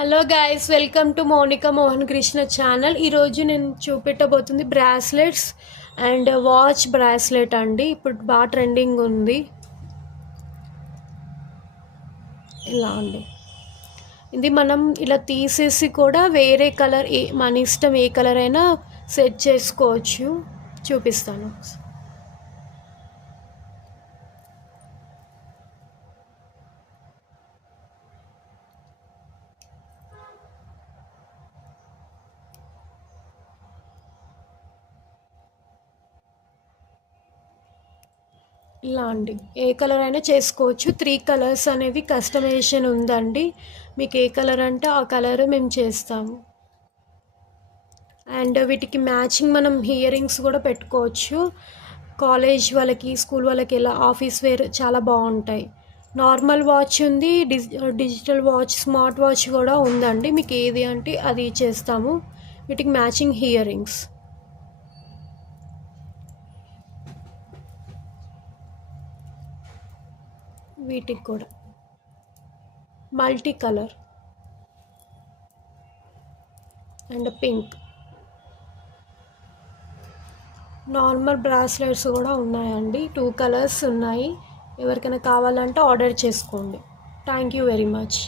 Hello guys, welcome to Mounika Mohan Krishna channel. ఈరోజు నేను చూపెట్టబోతుంది bracelets and watch bracelet అండి. ఇప్పుడు బాగా ట్రెండింగ్ ఉంది. ఇలా అండి, ఇది మనం ఇలా తీసేసి కూడా వేరే కలర్ మన ఇష్టం ఏ కలర్ అయినా సెట్ చేసుకోవచ్చు. చూపిస్తాను. ఇలా అండి, ఏ కలర్ అయినా చేసుకోవచ్చు. 3 కలర్స్ అనేవి కస్టమైజేషన్ ఉందండి. మీకు ఏ కలర్ అంటే ఆ కలర్ మేము చేస్తాము. అండ్ వీటికి మ్యాచింగ్ మనం ఇయర్ రింగ్స్ కూడా పెట్టుకోవచ్చు. కాలేజ్ వాళ్ళకి, స్కూల్ వాళ్ళకి, ఇలా ఆఫీస్ వేర్ చాలా బాగుంటాయి. నార్మల్ వాచ్ ఉంది, డిజిటల్ వాచ్, స్మార్ట్ వాచ్ కూడా ఉందండి. మీకు ఏది అంటే అది చేస్తాము. వీటికి మ్యాచింగ్ ఇయర్ రింగ్స్. వీటికి కూడా multi colour and pink. Normal bracelets కూడా ఉన్నాయండి. 2 కలర్స్ ఉన్నాయి. ఎవరికైనా కావాలంటే ఆర్డర్ చేసుకోండి. Thank you very much.